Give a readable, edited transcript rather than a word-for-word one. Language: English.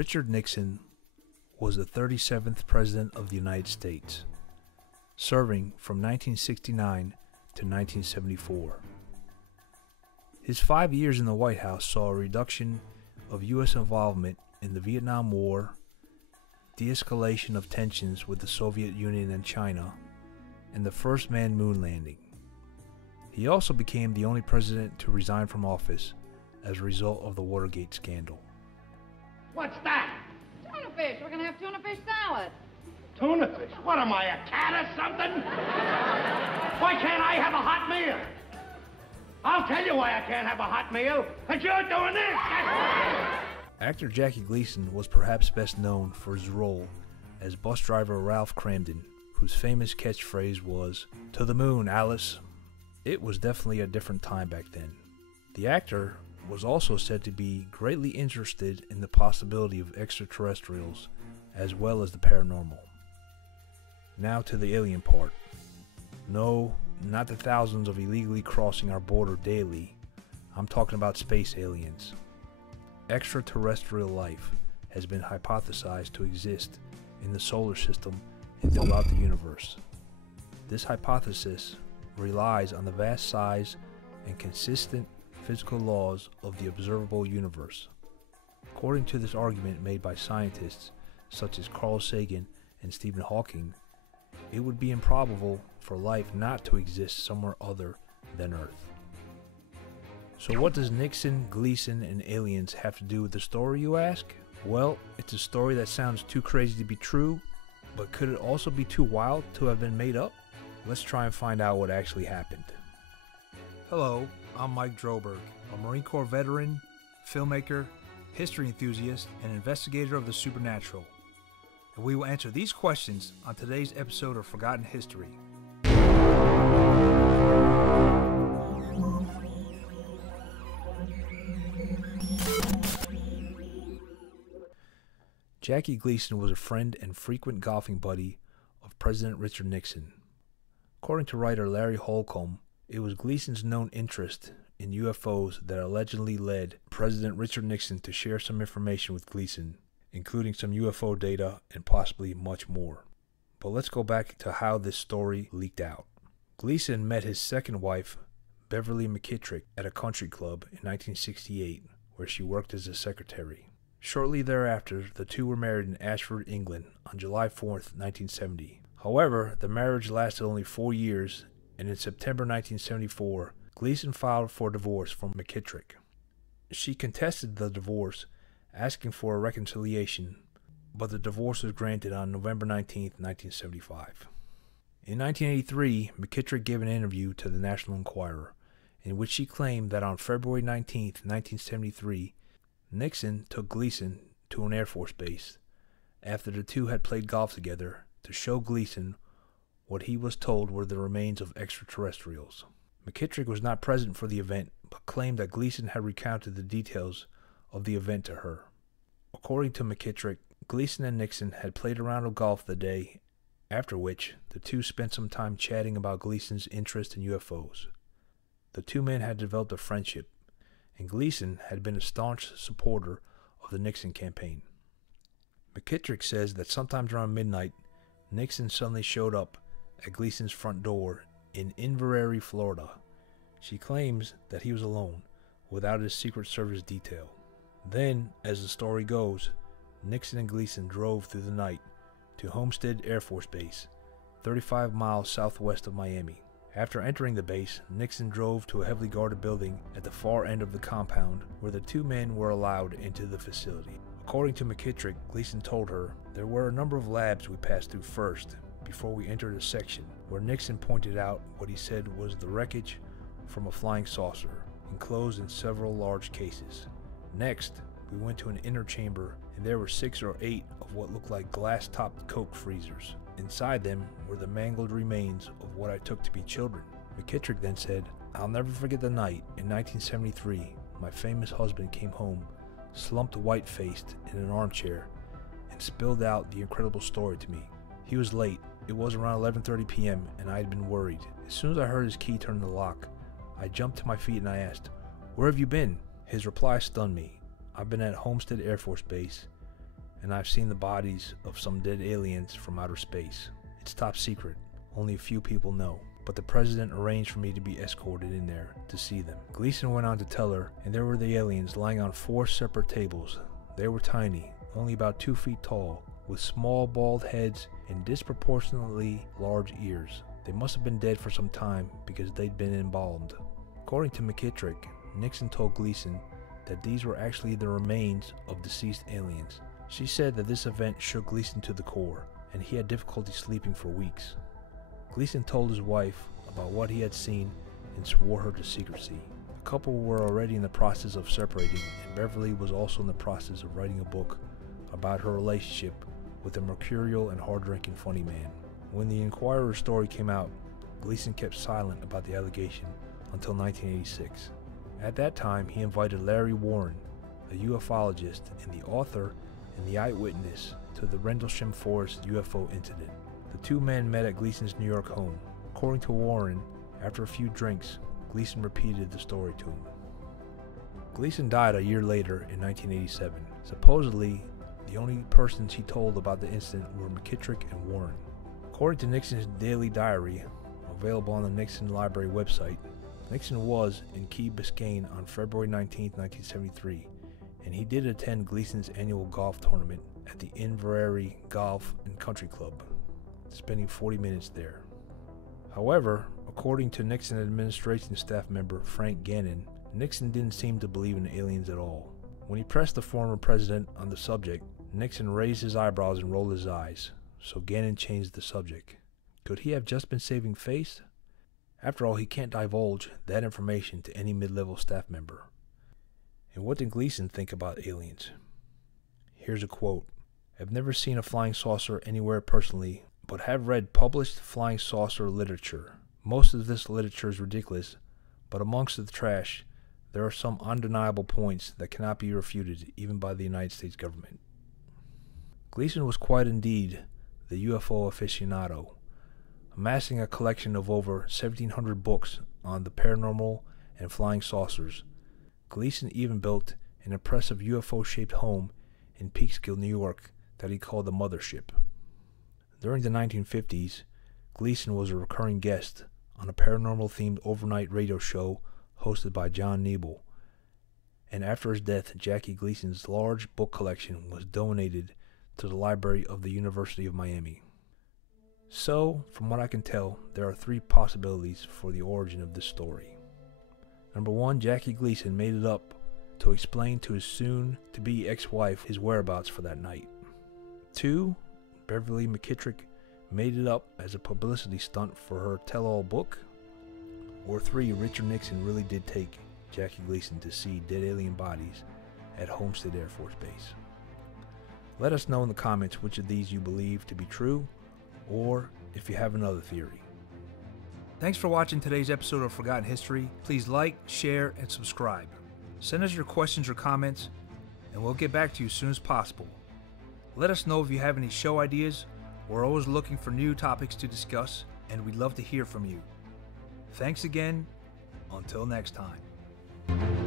Richard Nixon was the 37th President of the United States, serving from 1969 to 1974. His 5 years in the White House saw a reduction of U.S. involvement in the Vietnam War, de-escalation of tensions with the Soviet Union and China, and the first manned moon landing. He also became the only president to resign from office as a result of the Watergate scandal. What's that? Tuna fish. We're going to have tuna fish salad. Tuna fish? What am I, a cat or something? Why can't I have a hot meal? I'll tell you why I can't have a hot meal. Because you're doing this. Actor Jackie Gleason was perhaps best known for his role as bus driver Ralph Cramden, whose famous catchphrase was, "To the moon, Alice." It was definitely a different time back then. The actor was also said to be greatly interested in the possibility of extraterrestrials as well as the paranormal. Now to the alien part. No, not the thousands of illegally crossing our border daily. I'm talking about space aliens. Extraterrestrial life has been hypothesized to exist in the solar system and throughout the universe. This hypothesis relies on the vast size and consistent physical laws of the observable universe. According to this argument made by scientists such as Carl Sagan and Stephen Hawking, it would be improbable for life not to exist somewhere other than Earth. So what does Nixon, Gleason, and aliens have to do with the story, you ask? Well, it's a story that sounds too crazy to be true, but could it also be too wild to have been made up? Let's try and find out what actually happened. Hello, I'm Mike Droberg, a Marine Corps veteran, filmmaker, history enthusiast, and investigator of the supernatural. And we will answer these questions on today's episode of Forgotten History. Jackie Gleason was a friend and frequent golfing buddy of President Richard Nixon. According to writer Larry Holcomb, it was Gleason's known interest in UFOs that allegedly led President Richard Nixon to share some information with Gleason, including some UFO data and possibly much more. But let's go back to how this story leaked out. Gleason met his second wife, Beverly McKittrick, at a country club in 1968, where she worked as a secretary. Shortly thereafter, the two were married in Ashford, England, on July 4th, 1970. However, the marriage lasted only 4 years, and in September 1974, Gleason filed for divorce from McKittrick. She contested the divorce, asking for a reconciliation, but the divorce was granted on November 19, 1975. In 1983, McKittrick gave an interview to the National Inquirer, in which she claimed that on February 19, 1973, Nixon took Gleason to an Air Force base after the two had played golf together to show Gleason what he was told were the remains of extraterrestrials. McKittrick was not present for the event, but claimed that Gleason had recounted the details of the event to her. According to McKittrick, Gleason and Nixon had played a round of golf the day, after which the two spent some time chatting about Gleason's interest in UFOs. The two men had developed a friendship, and Gleason had been a staunch supporter of the Nixon campaign. McKittrick says that sometimes around midnight, Nixon suddenly showed up at Gleason's front door in Inverrary, Florida. She claims that he was alone, without his Secret Service detail. Then, as the story goes, Nixon and Gleason drove through the night to Homestead Air Force Base, 35 miles southwest of Miami. After entering the base, Nixon drove to a heavily guarded building at the far end of the compound where the two men were allowed into the facility. According to McKittrick, Gleason told her, "There were a number of labs we passed through first, before we entered a section where Nixon pointed out what he said was the wreckage from a flying saucer, enclosed in several large cases. Next, we went to an inner chamber, and there were 6 or 8 of what looked like glass-topped Coke freezers. Inside them were the mangled remains of what I took to be children." McKittrick then said, "I'll never forget the night in 1973 my famous husband came home, slumped white-faced in an armchair, and spilled out the incredible story to me. He was late. It was around 11:30 p.m. and I had been worried. As soon as I heard his key turn in the lock, I jumped to my feet and I asked, 'Where have you been?' His reply stunned me. 'I've been at Homestead Air Force Base, and I've seen the bodies of some dead aliens from outer space. It's top secret. Only a few people know. But the president arranged for me to be escorted in there to see them. Gleason went on to tell her, and there were the aliens lying on 4 separate tables. They were tiny, only about 2 feet tall, with small bald heads and disproportionately large ears. They must have been dead for some time because they'd been embalmed. According to McKittrick, Nixon told Gleason that these were actually the remains of deceased aliens. She said that this event shook Gleason to the core, and he had difficulty sleeping for weeks. Gleason told his wife about what he had seen and swore her to secrecy. The couple were already in the process of separating, and Beverly was also in the process of writing a book about her relationship with a mercurial and hard-drinking funny man. When the Inquirer story came out, Gleason kept silent about the allegation until 1986. At that time, he invited Larry Warren, a ufologist and the author and the eyewitness to the Rendlesham Forest UFO incident. The two men met at Gleason's New York home. According to Warren, after a few drinks, Gleason repeated the story to him. Gleason died a year later in 1987. Supposedly, the only persons he told about the incident were McKittrick and Warren. According to Nixon's daily diary, available on the Nixon Library website, Nixon was in Key Biscayne on February 19, 1973, and he did attend Gleason's annual golf tournament at the Inverary Golf and Country Club, spending 40 minutes there. However, according to Nixon administration staff member Frank Gannon, Nixon didn't seem to believe in aliens at all. When he pressed the former president on the subject, Nixon raised his eyebrows and rolled his eyes, so Gannon changed the subject. Could he have just been saving face? After all, he can't divulge that information to any mid-level staff member. And what did Gleason think about aliens? Here's a quote. "I've never seen a flying saucer anywhere personally, but have read published flying saucer literature. Most of this literature is ridiculous, but amongst the trash, there are some undeniable points that cannot be refuted even by the United States government." Gleason was quite indeed the UFO aficionado, amassing a collection of over 1,700 books on the paranormal and flying saucers. Gleason even built an impressive UFO-shaped home in Peekskill, New York that he called the Mothership. During the 1950s, Gleason was a recurring guest on a paranormal-themed overnight radio show hosted by John Nebel, and after his death, Jackie Gleason's large book collection was donated to the library of the University of Miami. So, from what I can tell, there are 3 possibilities for the origin of this story. Number 1, Jackie Gleason made it up to explain to his soon-to-be ex-wife his whereabouts for that night. 2, Beverly McKittrick made it up as a publicity stunt for her tell-all book. Or 3, Richard Nixon really did take Jackie Gleason to see dead alien bodies at Homestead Air Force Base. Let us know in the comments which of these you believe to be true, or if you have another theory. Thanks for watching today's episode of Forgotten History. Please like, share, and subscribe. Send us your questions or comments, and we'll get back to you as soon as possible. Let us know if you have any show ideas. We're always looking for new topics to discuss, and we'd love to hear from you. Thanks again. Until next time.